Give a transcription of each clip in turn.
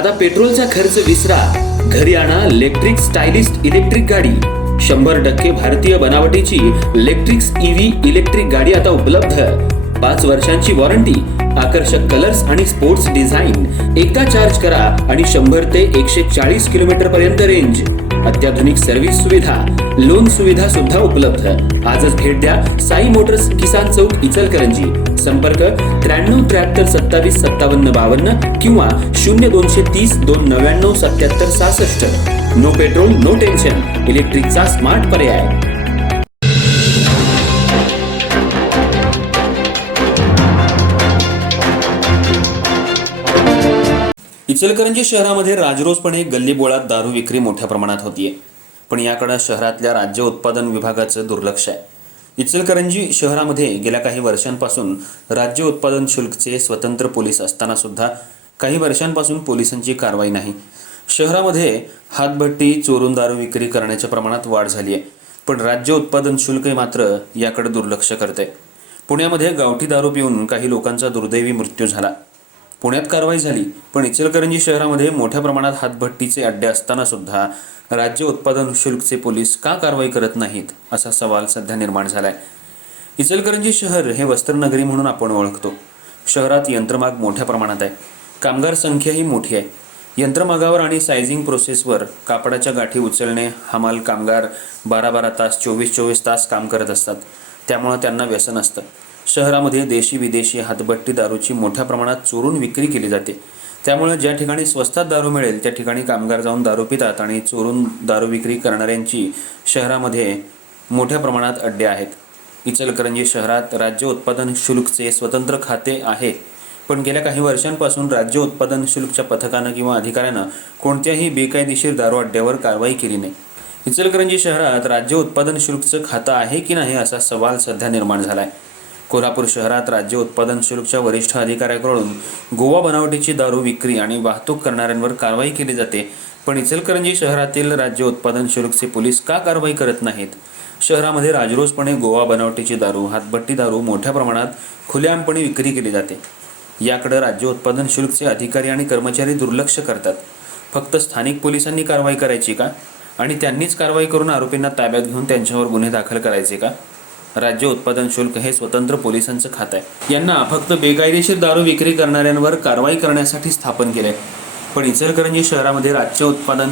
आता पेट्रोलचा खर्च विसरा, घरी आणा इलेक्ट्रिक स्टायलिस्ट इलेक्ट्रिक गाडी। 100% भारतीय बनावटीची इलेक्ट्रिक्स ईव्ही इलेक्ट्रिक गाडी आता उपलब्ध। 5 वर्षांची वॉरंटी, आकर्षक कलर्स आणि स्पोर्ट्स डिझाइन। एकदा चार्ज करा आणि 100 ते 140 किलोमीटर पर्यंत रेंज। अत्याधुनिक सर्व्हिस सुविधा, लोन सुविधा सुद्धा उपलब्ध। आजच भेट द्या साई मोटर्स, किसान चौक, इचलकरंजी। संपर्क 93 73 27 57 52 किंवा 0230 299 77 66। नो पेट्रोल नो टेन्शन, इलेक्ट्रिकचा स्मार्ट पर्याय। इचलकरंजी शहरामध्ये राजरोसपणे गल्लीबोळात दारू विक्री मोठ्या प्रमाणात होतीये, पण याकडे शहरातल्या राज्य उत्पादन विभागाचं दुर्लक्ष आहे। इचलकरंजी शहरामध्ये गेल्या काही वर्षांपासून राज्य उत्पादन शुल्कचे स्वतंत्र पोलीस असताना सुद्धा काही वर्षांपासून पोलिसांची कारवाई नाही। शहरामध्ये हातभट्टी चोरून दारू विक्री करण्याच्या प्रमाणात वाढ झाली आहे, पण राज्य उत्पादन शुल्क मात्र याकडे दुर्लक्ष करते। पुण्यामध्ये गावठी दारू पिऊन काही लोकांचा दुर्दैवी मृत्यू झाला। पुण्यात कारवाई झाली, पण इचलकरंजी शहरामध्ये मोठ्या प्रमाणात हातभट्टीचे अड्डे असताना सुद्धा राज्य उत्पादन शुल्कचे पोलीस का कारवाई करत नाहीत असा सवाल सध्या निर्माण झालाय। इचलकरंजी शहर हे वस्त्रनगरी म्हणून आपण ओळखतो। शहरात यंत्रमाग मोठ्या प्रमाणात आहे, कामगार संख्याही मोठी आहे। यंत्रमागावर आणि सायझिंग प्रोसेसवर कापडाच्या गाठी उचलणे हमाल कामगार 12-12 तास 24-24 तास काम करत असतात, त्यामुळे त्यांना व्यसन असतं। शहरामध्ये देशी विदेशी हातभट्टी दारूची मोठ्या प्रमाणात चोरून विक्री केली जाते, त्यामुळे ज्या ठिकाणी स्वस्तात दारू मिळेल त्या ठिकाणी कामगार जाऊन दारू पितात आणि चोरून दारू विक्री करणाऱ्यांची शहरामध्ये मोठ्या प्रमाणात अड्डे आहेत। इचलकरंजी शहरात राज्य उत्पादन शुल्कचे स्वतंत्र खाते आहे, पण गेल्या काही वर्षांपासून राज्य उत्पादन शुल्कच्या पथकानं किंवा अधिकाऱ्यानं कोणत्याही बेकायदेशीर दारू अड्ड्यावर कारवाई केली नाही। इचलकरंजी शहरात राज्य उत्पादन शुल्कचं खातं आहे की नाही असा सवाल सध्या निर्माण झालाय। कोल्हापूर शहरात राज्य उत्पादन शुल्कच्या वरिष्ठ अधिकाऱ्याकडून गोवा बनावटीची दारू विक्री आणि वाहतूक करणाऱ्यांवर कारवाई केली जाते, पण इचलकरंजी शहरातील राज्य उत्पादन शुल्कचे पोलीस का कारवाई करत नाहीत? शहरामध्ये राजरोसपणे गोवा बनावटीची दारू, हातभट्टी दारू मोठ्या प्रमाणात खुलेआमपणे विक्री केली जाते। याकडे राज्य उत्पादन शुल्कचे अधिकारी आणि कर्मचारी दुर्लक्ष करतात। फक्त स्थानिक पोलिसांनी कारवाई करायची का? आणि त्यांनीच कारवाई करून आरोपींना ताब्यात घेऊन त्यांच्यावर गुन्हे दाखल करायचे का? राज्य उत्पादन शुल्क हे स्वतंत्र पोलिसांचं खातं आहे। यांना फक्त बेकायदेशीर दारू विक्री करणाऱ्यांवर कारवाई करण्यासाठी स्थापन केले, पण इचलकरंजी शहरामध्ये राज्य उत्पादन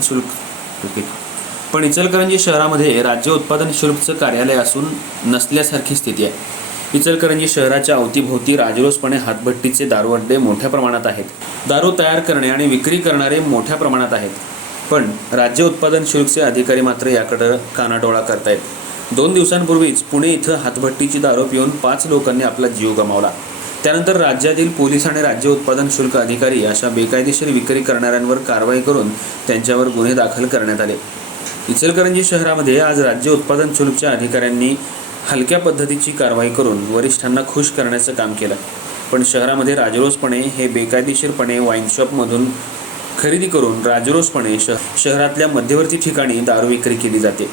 शुल्कचं कार्यालय असून नसल्यासारखी स्थिती आहे। इचलकरंजी शहराच्या अवतीभोवती राजरोसपणे हातभट्टीचे दारू अड्डे मोठ्या प्रमाणात आहेत। दारू तयार करणे आणि विक्री करणारे मोठ्या प्रमाणात आहेत, पण राज्य उत्पादन शुल्कचे अधिकारी मात्र याकडे कानाडोळा करतायत। 2 दिवसांपूर्वीच पुणे इथं हातभट्टीची दारू पिऊन 5 लोकांनी आपला जीव गमावला। त्यानंतर राज्यातील पोलीस आणि राज्य उत्पादन शुल्क अधिकारी अशा बेकायदेशीर विक्री करणाऱ्यांवर कारवाई करून त्यांच्यावर गुन्हे दाखल करण्यात आले। इचलकरंजी शहरामध्ये आज राज्य उत्पादन शुल्कच्या अधिकाऱ्यांनी हलक्या पद्धतीची कारवाई करून वरिष्ठांना खुश करण्याचं काम केलं, पण शहरामध्ये राजरोसपणे हे बेकायदेशीरपणे वाईन शॉपमधून खरेदी करून राजरोसपणे शहरातल्या मध्यवर्ती ठिकाणी दारू विक्री केली जाते।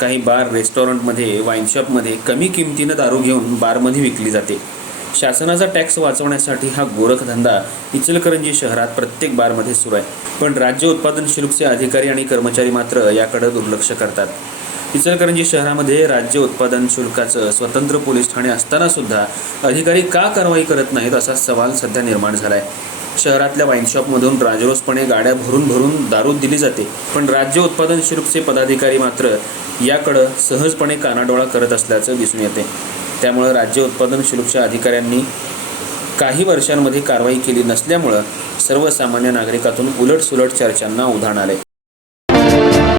काही बार, रेस्टॉरंटमध्ये, वाईन शॉपमध्ये कमी किमतीनं दारू घेऊन बारमध्ये विकली जाते। शासनाचा टॅक्स वाचवण्यासाठी हा गोरखधंदा इचलकरंजी शहरात प्रत्येक बारमध्ये सुरू आहे, पण राज्य उत्पादन शुल्कचे अधिकारी आणि कर्मचारी मात्र याकडे दुर्लक्ष करतात। इचलकरंजी शहरामध्ये राज्य उत्पादन शुल्काचं स्वतंत्र पोलीस ठाणे असताना सुद्धा अधिकारी का कारवाई करत नाहीत असा सवाल सध्या निर्माण झालाय। शहरातल्या वाईन शॉपमधून राजरोसपणे गाड्या भरून दारू दिली जाते, पण राज्य उत्पादन शुल्कचे पदाधिकारी मात्र याकडे सहजपणे कानाडोळा करत असल्याचं दिसून येते। त्यामुळे राज्य उत्पादन शुल्कच्या अधिकाऱ्यांनी काही वर्षांमध्ये कारवाई केली नसल्यामुळे सर्वसामान्य नागरिकातून उलटसुलट चर्चांना उधाण आले।